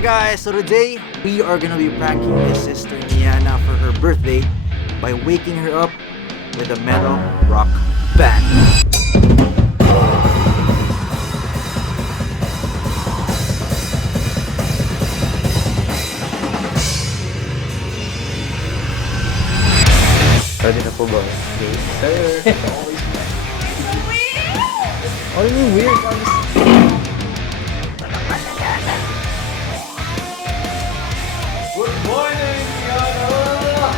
Alright guys, so today we are gonna be pranking my sister Niana for her birthday by waking her up with a metal rock band. Ready na po ba? Yes, sir. What do you mean weird? Good morning, Niana!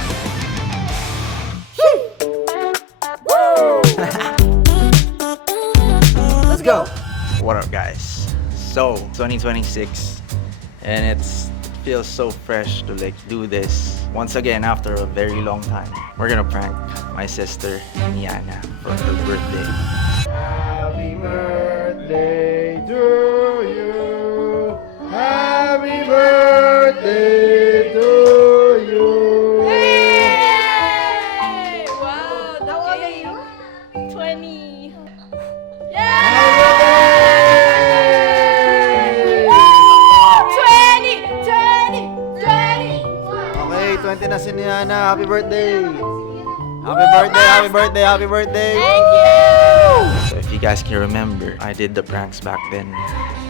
Let's go! What up, guys? So, 2026, and it feels so fresh to like do this once again after a very long time. We're gonna prank my sister Niana for her birthday. Happy birthday to you. Happy birthday to you. Yay! Wow, how old are you? 20. Yay! 20! Okay, 20 na si Niana. Happy birthday! Happy birthday! Happy birthday! Happy birthday! Thank you! So if you guys can remember, I did the pranks back then.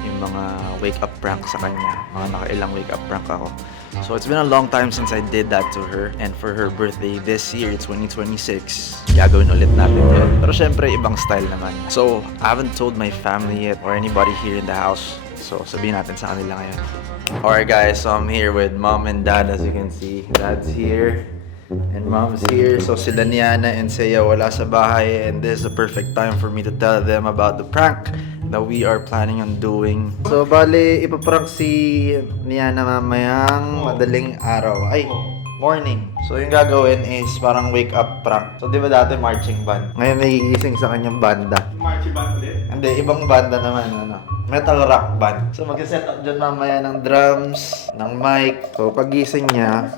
Yung mga wake-up prank sa kanya. Mga nakailang wake-up prank ako. So it's been a long time since I did that to her. And for her birthday this year, 2026, gagawin ulit natin yun. Pero syempre, ibang style naman. So I haven't told my family yet or anybody here in the house. So sabihin natin sa kanila ngayon. Alright guys, so I'm here with mom and dad, as you can see. Dad's here. And mom's here. So sila Niana and Seiya wala sa bahay, and this is the perfect time for me to tell them about the prank that we are planning on doing. So bali, ipaprank si Niana mamayang madaling araw. Ay, morning. So yung gagawin is parang wake up prank. So di ba dati marching band? Ngayon may gigising sa kanyang banda. Marching band ulit? Hindi, ibang banda naman, metal rock band. So mag-set up dyan mamaya ng drums, ng mic. So pagising niya,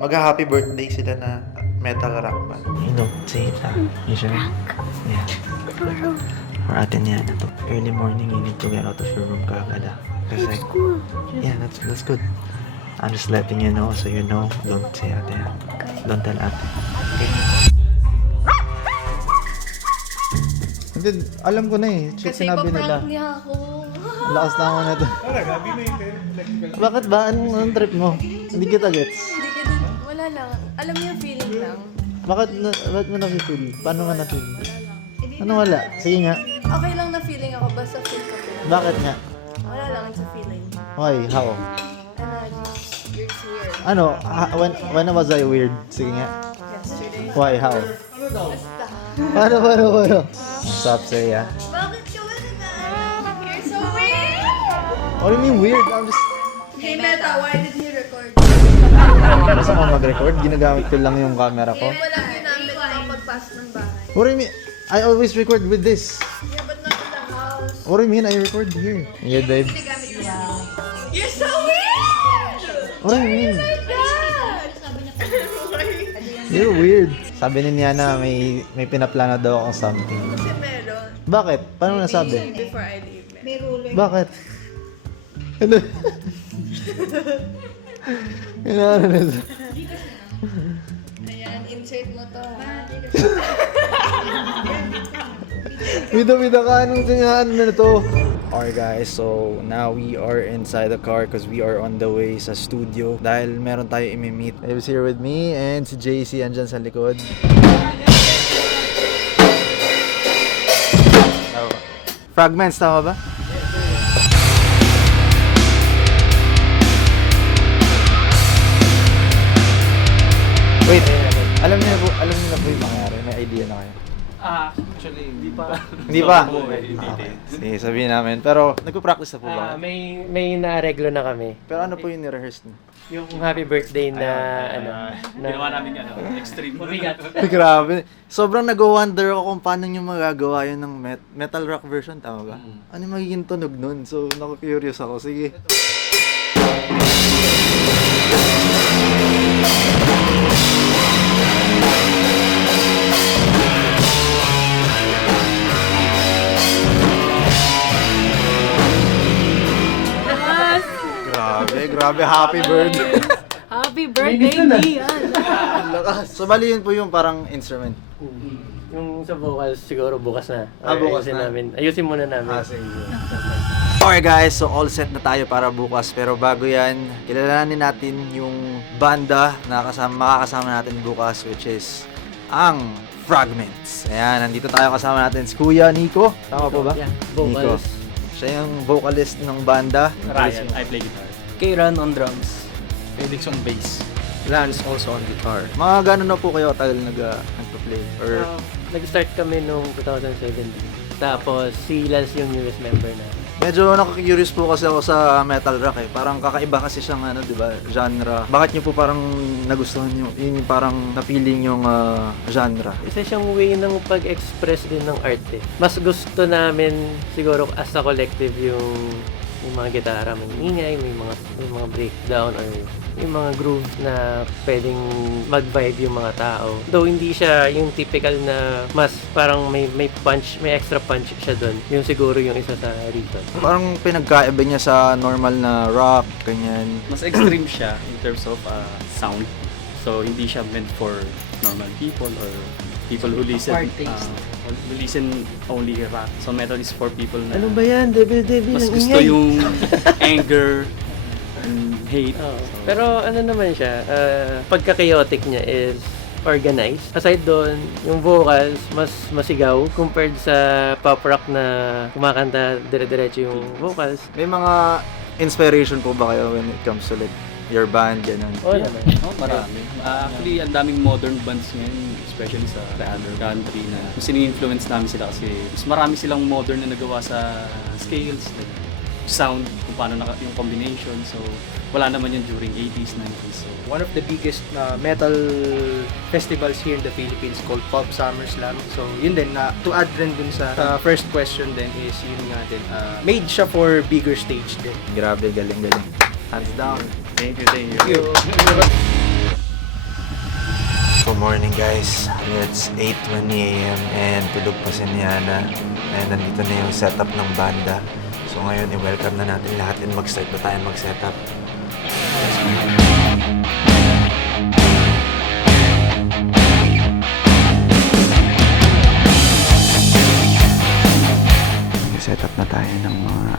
mag-happy birthday sila na metal rock band. You don't say that. You sure? Yeah. For atin yan. Early morning, you need to get out of your room kaagad. Kasi, yeah, that's good. I'm just letting you know so you know. Don't say ate. Don't tell ate. Okay? Hindi, alam ko na eh. Kasi Sinabi nila. ipaprank niya ako. Lakas na ako na to. Talaga, binayin electrical. Bakit ba? Anong trip mo? Hindi kita gets. Hindi kita, wala lang. Alam mo yung feeling lang. Bakit mo na-feel? Paano nga na-feel? Ano wala? Sige nga. Okay lang na feeling ako, basta feel ko. Bakit nga? Wala lang, it's a feeling. Why? How? You're weird. Ano? When was I weird? Sige nga. Yesterday. Why? How? Basta. Paano? What's up, Seiya? Bakit ka ba nag- You're so weird! What do you mean weird? I'm just... Hey Meta, why did you record? Gusto ko mag-record? Ginagamit ko lang yung camera ko. Eh, wala ginamit na pagpasok ng bahay. What do you mean? I always record with this. Yeah, but not in the house. What do you mean? I record here. Yeah, babe. You're so weird! What do you mean? Like that! You're weird. Sabi ni Niana, may pinaplano daw akong something. Kasi meron. Bakit? Paano nasabi? Before I leave. Bakit? Ano? Ano na sa... Ayan, insert mo to. Bida ka, anong sinyahan na to? Alright guys, so now we are inside the car because we are on the way sa studio dahil meron tayo imi-meet. Dave's here with me and si JC andyan sa likod. Fragments, tama ba? Wait, alam niyo na po yung mangyari? May idea na kayo? Actually, hindi pa. Hindi pa? Okay. Okay. Sige, sabihin namin. Pero, nagpo-practice na po ba? May naareglo na kami. Pero ano po yung ni-rehearse niyo? Yung happy birthday na Ginawa namin extreme. Mabigat. Grabe. Sobrang nag-wonder ako kung paano nyo magagawa yun ng metal rock version, tama ba? Ano yung magiging tunog nun? So, naku-curious ako. Sige. Grabe. grabe, happy birthday. Happy birthday, Gian! Lakas. So, bali yun po yung parang instrument. Yung sa vocals, siguro bukas na. Bukas Ayusin na. namin. Ayusin muna namin. Sige. Okay guys, so all set na tayo para bukas. Pero bago yan, kilalanin natin yung banda na makakasama natin bukas, which is ang Fragments. Ayan, nandito tayo kasama natin si Kuya Nico. Tama po ba? Yeah, Nico. vocals. Siya yung vocalist ng banda. Ryan, I play guitar. Kieran on drums. Felix on bass. Lance also on guitar. Mga gano'n na po kayo tagal nagpa-play? Or Nag-start kami noong 2017. Tapos, si Lance yung newest member na. medyo nakaka-curious po kasi ako sa metal rock eh. Parang kakaiba kasi siyang ano, 'di ba? Genre. Bakit niyo po parang nagustuhan niyo? Yun yung parang napili yung genre. Isa siyang way ng pag-express din ng art eh. Mas gusto namin siguro as a collective yung mga gitara, may ingay, may mga breakdown or yung mga grooves na pwedeng mag-vibe yung mga tao. Though hindi siya yung typical na mas parang may punch, may extra punch siya doon. Yung siguro yung isa sa reason. Parang pinagkaiba niya sa normal na rock, ganyan. Mas extreme siya in terms of sound. So, hindi siya meant for normal people or people who listen. Who listen only rock. So, metal is for people na Ano ba yan? Devil, mas ang gusto ingay. yung anger and hate. Oo. Pero ano naman siya, pagka-chaotic niya is organized. Aside doon, yung vocals mas masigaw compared sa pop rock na kumakanta dire-diretso yung vocals. May mga inspiration po ba kayo when it comes to like your band, ganun? Oo naman. Oh, marami. Actually, ang daming modern bands ngayon, especially sa other country na kung sini-influence namin sila kasi mas marami silang modern na nagawa sa scales, like sound, kung paano yung combination. So, wala naman yun during 80s, 90s. So, One of the biggest metal festivals here in the Philippines called Pop Summer Slam. So yun din, to add rin dun sa first question din is yun nga din, made siya for bigger stage din. Grabe, galing-galing. Hands down. thank you. Good morning guys. It's 8:20 a.m. and tulog pa si Niana. And nandito na yung setup ng banda. So ngayon, i-welcome na natin lahat and mag-start na tayo mag-setup. Setup na tayo ng mga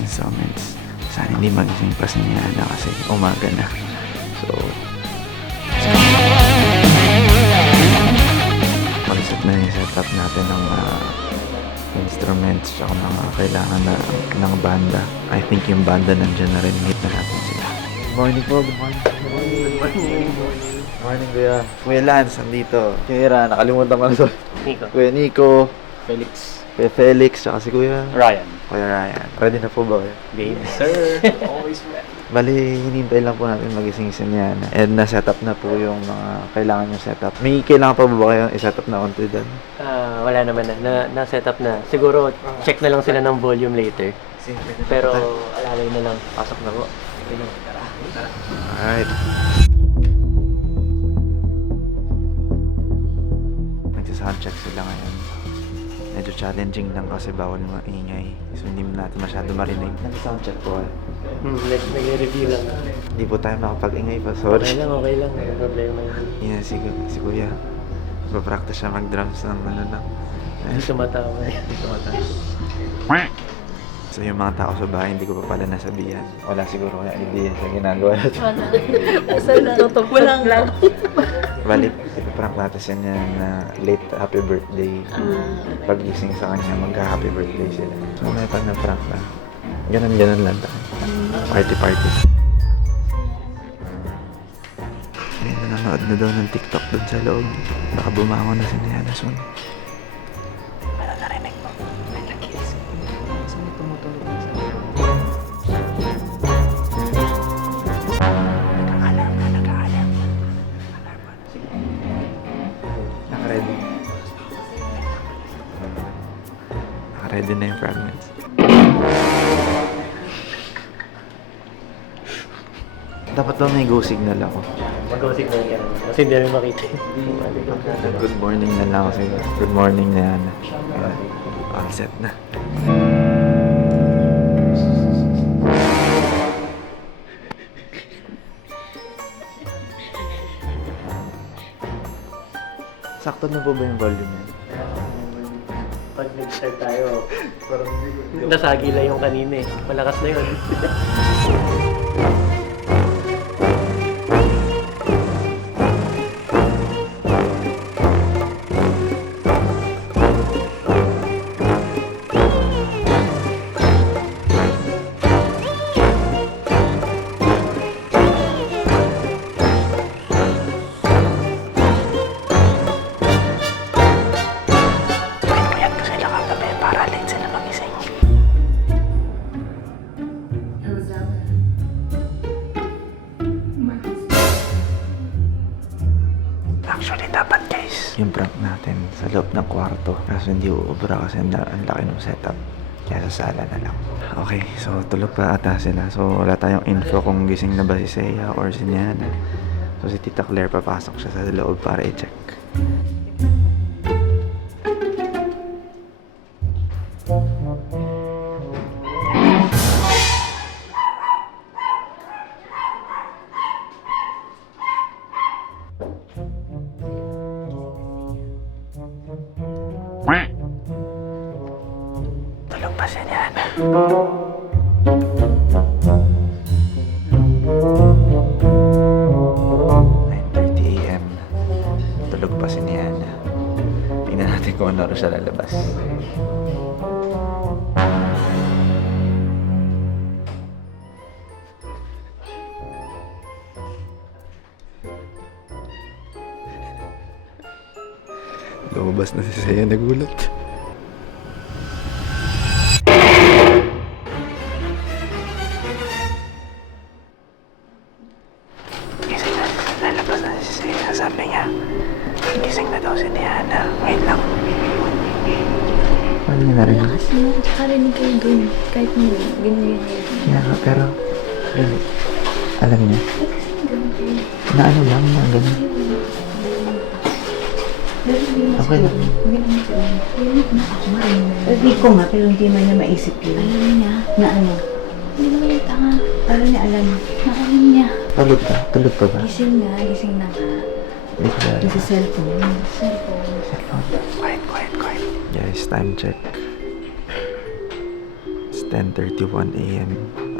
instruments. Sana hindi magising pa si Niana kasi umaga na. So, mag-set na yung setup natin ng instruments tsaka mga kailangan ng banda. I think yung banda nandiyan na rin. Meet na natin sila. Good morning po. Good morning. Good morning, Kuya. Kuya Lance, andito. Kuya nakalimutan ko na to. Nico. Kuya Nico, Felix. Kuya Felix, tsaka si Kuya Ryan. Ryan. Ready na po ba kayo? Game. Sir, always ready. Bali, hinintay lang po natin magising si Niana. And na-setup na po yung mga kailangan yung setup. May kailangan pa ba kayo i-setup na onto dyan? Wala naman na-set up na. Siguro, check na lang sila ng volume later. Pero, alalay na lang. Pasok na po. Alright. Nagsa-soundcheck sila ngayon. Medyo challenging lang kasi bawal mga ingay. So hindi natin masyado marinig. Nagsa-soundcheck po eh. Nag-review lang. Hindi po tayo makapag-ingay pa. Sorry. Okay lang. May problema yun. Yan si Kuya. Mag-practice siya mag-drums ng ano lang. Hindi tumatawa eh. So yung mga tao sa bahay, hindi ko pa pala nasabihan. Wala siguro kaya idea sa ginagawa natin. Asan na? Walang lang. Balik, ipaprank natin siya na late happy birthday. Pag-gising sa kanya, magka-happy birthday sila. So may pag na-prank na. Ganon lang tayo. Party. May nanonood na daw ng TikTok dun sa loob. Baka bumangon na si Niana soon. Naka-ready na yung fragments. Dapat ba may go signal ako? Mag-signal ka naman. Kasi hindi namin makita. Good morning na lang kasi. Good morning na yan. All set na. Sakto na po ba yung volume niya? Pag nag-start tayo, nasagi lang yung kanina eh. Malakas na yun. Actually, dapat guys, yung prank natin sa loob ng kwarto. Kaso hindi uubra kasi ang laki ng setup. Kaya sa sala na lang. Okay, so tulog pa ata sila. So wala tayong info kung gising na ba si Seiya or si Niana. So si Tita Claire papasok siya sa loob para i-check. Tulog pa siya niyan. 9:30 AM. Tulog pa si Niana. Tingnan natin kung ano oras siya lalabas. Lumabas na si Seiya, nagulat. Gising na, lalabas na si Seiya. Sabi niya, gising na daw si Niana. Wait lang. Paano niya narinig? Kasi nakarinig kayo dun. Kahit mo, binigyan niya. Kaya nga, pero alam niya, na ano lang, na ganun. Okay lang. Sabi ko nga, pero hindi man niya maisip yun. Alam niya. Na ano? Hindi naman yung tanga. Paano niya alam? Naalam niya. Tulog ka? Tulog ka ba? Gising na nga. Hindi ko alam. Sa cellphone. Cellphone. Quiet. Guys, time check. It's 10:31 AM.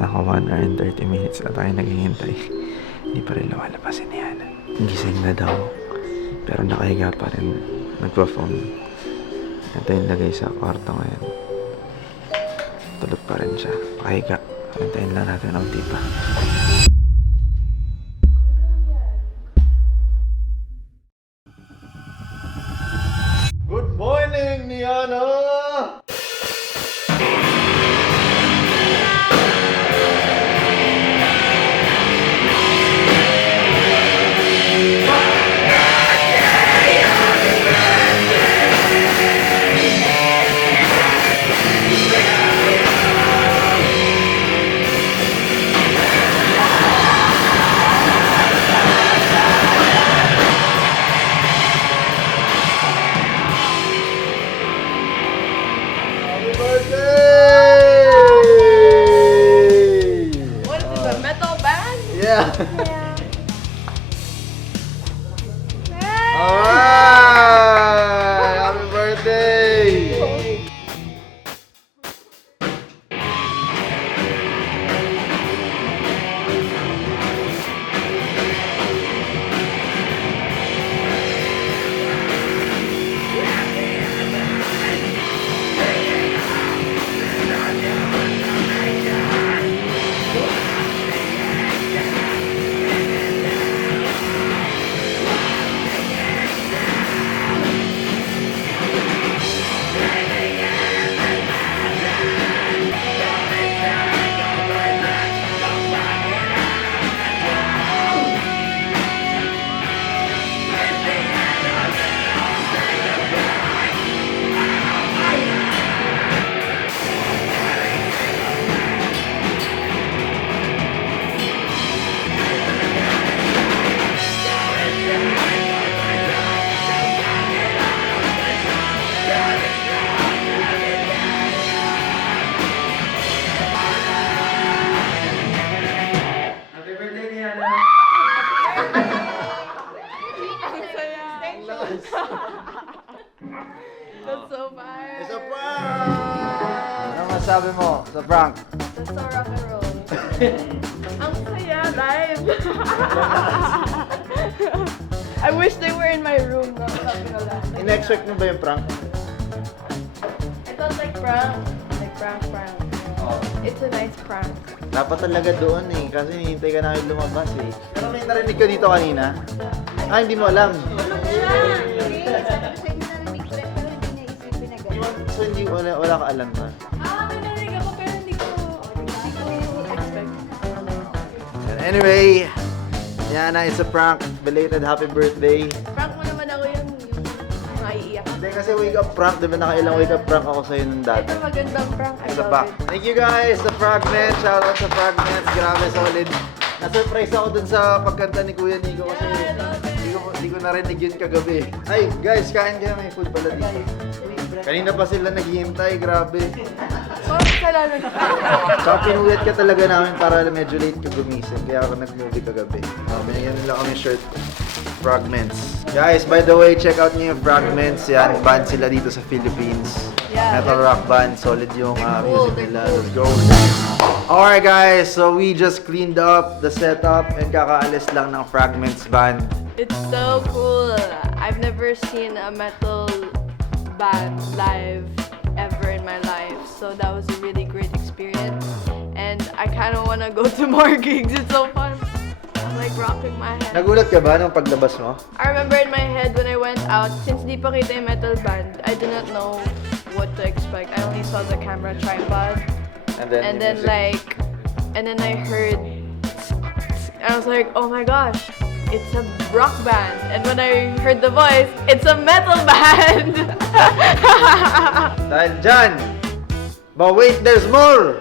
Ako 1 hour and 30 minutes na tayo naghihintay. Hindi pa rin lumalabas si Niana. Gising na daw. Pero nakahiga pa rin. Nagpa-phone. Ito yung lagay sa kwarto ngayon. Tulog pa rin siya. Nakahiga. Antayin lang natin ang tipa. Good morning, Niana! Happy birthday! What is it? A metal band? Yeah! Yeah. Alright! Happy birthday! masasabi mo sa prank? That's so rock and roll. Ang saya, live. I wish they were in my room. No, not gonna lie. In-expect mo ba yung prank? I thought like prank. Like prank. It's a nice prank. Dapat talaga doon eh, kasi hinihintay ka namin lumabas eh. Pero may narinig ka dito kanina? Ah, hindi mo alam. So hindi, wala ka alam na. May narinig ako pero hindi ko expect. Anyway, Yana, it's a prank. Belated happy birthday. Prank mo naman ako yung maiiyak. Hindi kasi wake up prank, diba nakailang wake up prank ako sa'yo nung dati. Ito magandang prank. I Sa love back. it. Thank you guys, sa Fragments. Shoutout sa Fragments. Grabe, solid. Na-surprise ako dun sa pagkanta ni Kuya Nico kasi hindi ko narinig yun kagabi. Ay, guys, kain kayo. May food pala dito. Kanina pa sila naghihintay, grabe. Oh, kasalanan ko. Saka pinuyat ka talaga namin para medyo late ka gumising. Kaya ako nag-movie kagabi. Binigyan nila kami shirt. Fragments. Guys, by the way, check out niyo yung Fragments. Yan, band sila dito sa Philippines. Yeah, Metal they're- rock band. Solid yung cool, music nila. they're Let's go. Alright guys, so we just cleaned up the setup and kakaalis lang ng Fragments band. It's so cool. I've never seen a metal band live ever in my life. So that was a really great experience. And I kind of want to go to more gigs. It's so fun. I'm like rocking my head. Nagulat ka ba nung paglabas mo? I remember in my head when I went out, since di pa kita yung metal band, I did not know what to expect. I only saw the camera tripod. And And then I heard, I was like, oh my gosh, it's a rock band. And when I heard the voice, it's a metal band. Dahil dyan. But wait, there's more!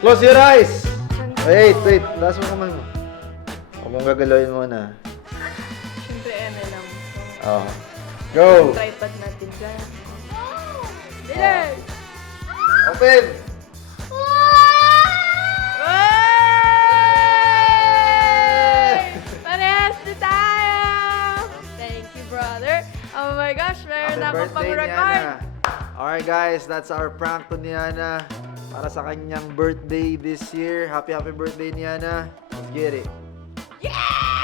Close your eyes! Wait. Last mo kamay mo. Huwag mong gagalawin muna. Siyempre, lang. Oh. Go! Tripod natin dyan. Dinner! Open! Parehas na tayo! Thank you, brother. Oh my gosh, meron Happy akong birthday, pang-record. Niana. Alright guys, that's our prank to Niana. Para sa kanyang birthday this year. Happy birthday, Niana. Let's get it. Yeah!